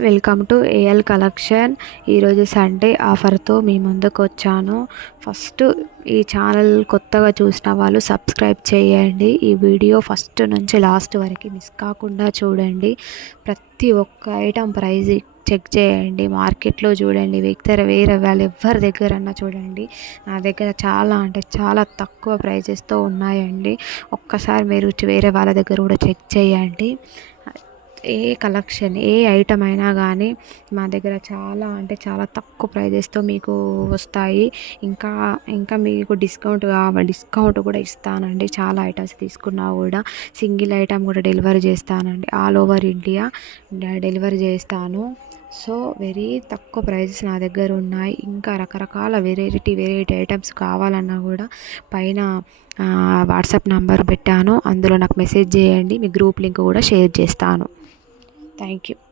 Welcome to AL collection. ఈరోజు Sunday ఆఫర్తో మీ ముందుకు వచ్చాను. ఫస్ట్ ఈ ఛానల్ కొత్తగా చూసిన వాళ్ళు సబ్స్క్రైబ్ చేయండి. ఈ వీడియో ఫస్ట్ నుంచి లాస్ట్ వరకు మిస్ కాకుండా చూడండి. ప్రతి ఒక్క ఐటమ్ ప్రైజ్ చెక్ చేయండి. మార్కెట్లో చూడండి, వేరే వాళ్ళు ఎవరి దగ్గరన్నా చూడండి. నా దగ్గర చాలా అంటే చాలా తక్కువ ప్రైజెస్తో ఉన్నాయండి. ఒక్కసారి మీరు వేరే వాళ్ళ దగ్గర కూడా చెక్ చేయండి. ఏ కలెక్షన్ ఏ ఐటమ్ అయినా కానీ మా దగ్గర చాలా అంటే చాలా తక్కువ ప్రైజెస్తో మీకు వస్తాయి. ఇంకా ఇంకా మీకు డిస్కౌంట్ కూడా ఇస్తానండి. చాలా ఐటమ్స్ తీసుకున్నా కూడా సింగిల్ ఐటమ్ కూడా డెలివరీ చేస్తానండి. ఆల్ ఓవర్ ఇండియా డెలివరీ చేస్తాను. సో వెరీ తక్కువ ప్రైజెస్ నా దగ్గర ఉన్నాయి. ఇంకా రకరకాల వెరైటీ ఐటమ్స్ కావాలన్నా కూడా పైన వాట్సాప్ నంబర్ పెట్టాను, అందులో నాకు మెసేజ్ చేయండి. మీ గ్రూప్ లింక్ కూడా షేర్ చేస్తాను. Thank you.